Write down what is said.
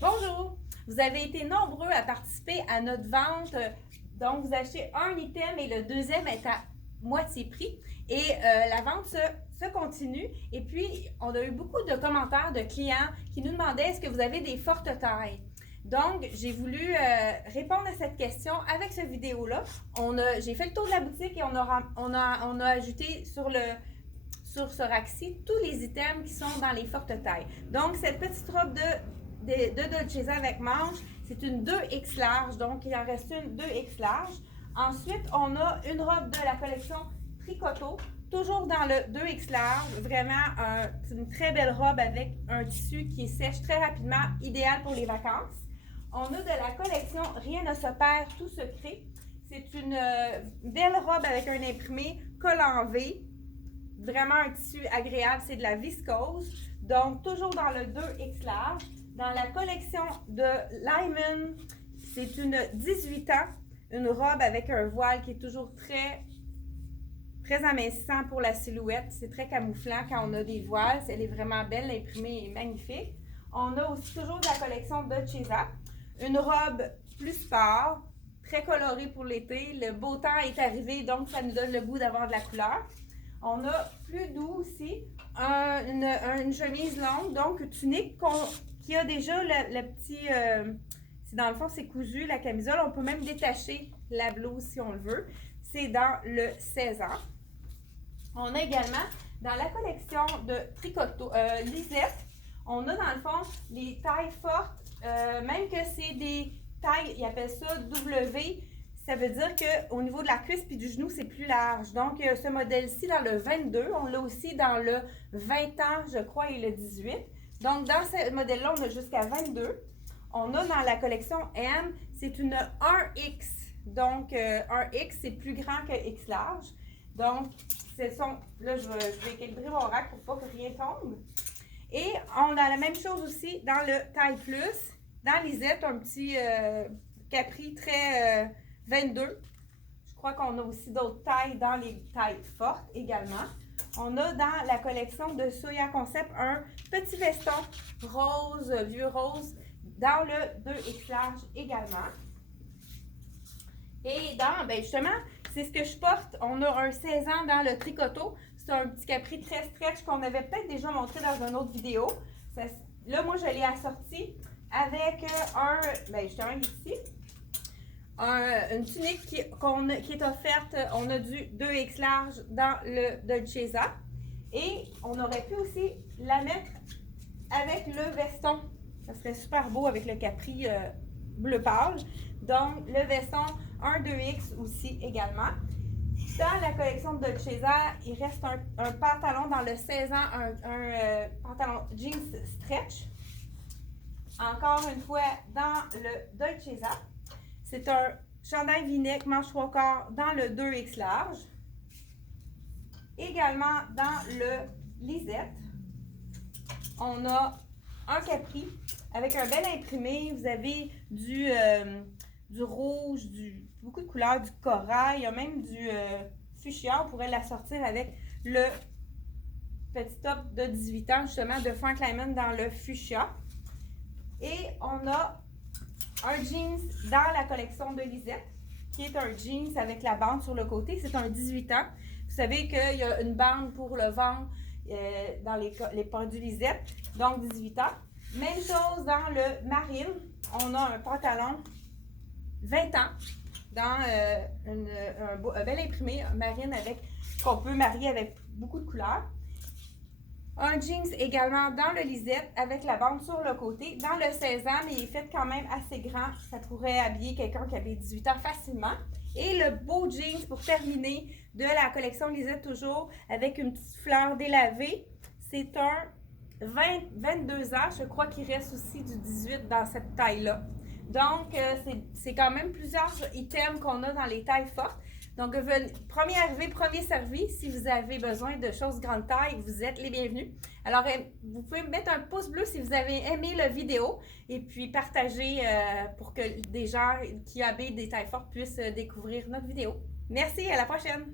Bonjour! Vous avez été nombreux à participer à notre vente. Donc, vous achetez un item et le deuxième est à moitié prix. Et la vente se continue. Et puis, on a eu beaucoup de commentaires de clients qui nous demandaient est-ce que vous avez des fortes tailles? Donc, j'ai voulu répondre à cette question avec cette vidéo-là. J'ai fait le tour de la boutique et on a ajouté sur ce rack-ci tous les items qui sont dans les fortes tailles. Donc, cette petite robe de Dolcezza avec manche, c'est une 2X large, donc il en reste une 2X large. Ensuite, on a une robe de la collection Tricoto, toujours dans le 2X large, vraiment une très belle robe avec un tissu qui sèche très rapidement, idéal pour les vacances. On a de la collection Rien ne se perd, tout se crée. C'est une belle robe avec un imprimé col en V, vraiment un tissu agréable, c'est de la viscose, donc toujours dans le 2X large. Dans la collection de Lyman, c'est une 18 ans, une robe avec un voile qui est toujours très amincissant pour la silhouette. C'est très camouflant quand on a des voiles. Elle est vraiment belle, l'imprimé est magnifique. On a aussi toujours de la collection Dolcezza, une robe plus sport, très colorée pour l'été. Le beau temps est arrivé, donc ça nous donne le goût d'avoir de la couleur. On a plus doux aussi, une chemise longue, donc tunique qui a déjà le petit... dans le fond, c'est cousu, la camisole. On peut même détacher la blouse si on le veut. C'est dans le 16 ans. On a également, dans la collection de Tricoto, Lisette, on a dans le fond les tailles fortes, même que c'est des tailles, ils appellent ça W. Ça veut dire qu'au niveau de la cuisse et du genou, c'est plus large. Donc, ce modèle-ci, dans le 22, on l'a aussi dans le 20 ans, je crois, et le 18. Donc, dans ce modèle-là, on a jusqu'à 22. On a dans la collection M, c'est une 1X. Donc, 1X, c'est plus grand que X large. Donc, là, je vais équilibrer mon rack pour pas que rien tombe. Et on a la même chose aussi dans le taille plus. Dans Lisette, un petit capri très 22. Je crois qu'on a aussi d'autres tailles dans les tailles fortes également. On a dans la collection de Soya Concept un petit veston rose, vieux rose, dans le 2X large également. Et justement, c'est ce que je porte. On a un 16 ans dans le Tricoto. C'est un petit capri très stretch qu'on avait peut-être déjà montré dans une autre vidéo. Là, moi, je l'ai assorti avec justement ici, une tunique qui est offerte. On a du 2X large dans le Dolcezza. Et on aurait pu aussi la mettre avec le veston. Ça serait super beau avec le capri bleu pâle. Donc, le veston, un 2X aussi également. Dans la collection de Dolcezza, il reste un pantalon dans le 16 ans, un pantalon jeans stretch. Encore une fois, dans le Dolcezza, c'est un chandail v-neck manche 3/4 dans le 2X large. Également dans le Lisette, on a un capri avec un bel imprimé. Vous avez du rouge, beaucoup de couleurs, du corail, il y a même du fuchsia. On pourrait l'assortir avec le petit top de 18 ans, justement, de Frank Lyman dans le fuchsia. Et on a un jeans dans la collection de Lisette, qui est un jeans avec la bande sur le côté. C'est un 18 ans. Vous savez qu'il y a une bande pour le ventre dans les produits Lisette, donc 18 ans. Même chose dans le marine. On a un pantalon 20 ans dans un bel imprimé marine qu'on peut marier avec beaucoup de couleurs. Un jeans également dans le Lisette avec la bande sur le côté. Dans le 16 ans, mais il est fait quand même assez grand. Ça pourrait habiller quelqu'un qui avait 18 ans facilement. Et le beau jeans pour terminer de la collection Lisette toujours avec une petite fleur délavée. C'est un 22 ans. Je crois qu'il reste aussi du 18 dans cette taille-là. Donc, c'est quand même plusieurs items qu'on a dans les tailles fortes. Donc, premier arrivé, premier servi. Si vous avez besoin de choses grande taille, vous êtes les bienvenus. Alors, vous pouvez mettre un pouce bleu si vous avez aimé la vidéo et puis partager pour que des gens qui habitent des tailles fortes puissent découvrir notre vidéo. Merci, à la prochaine!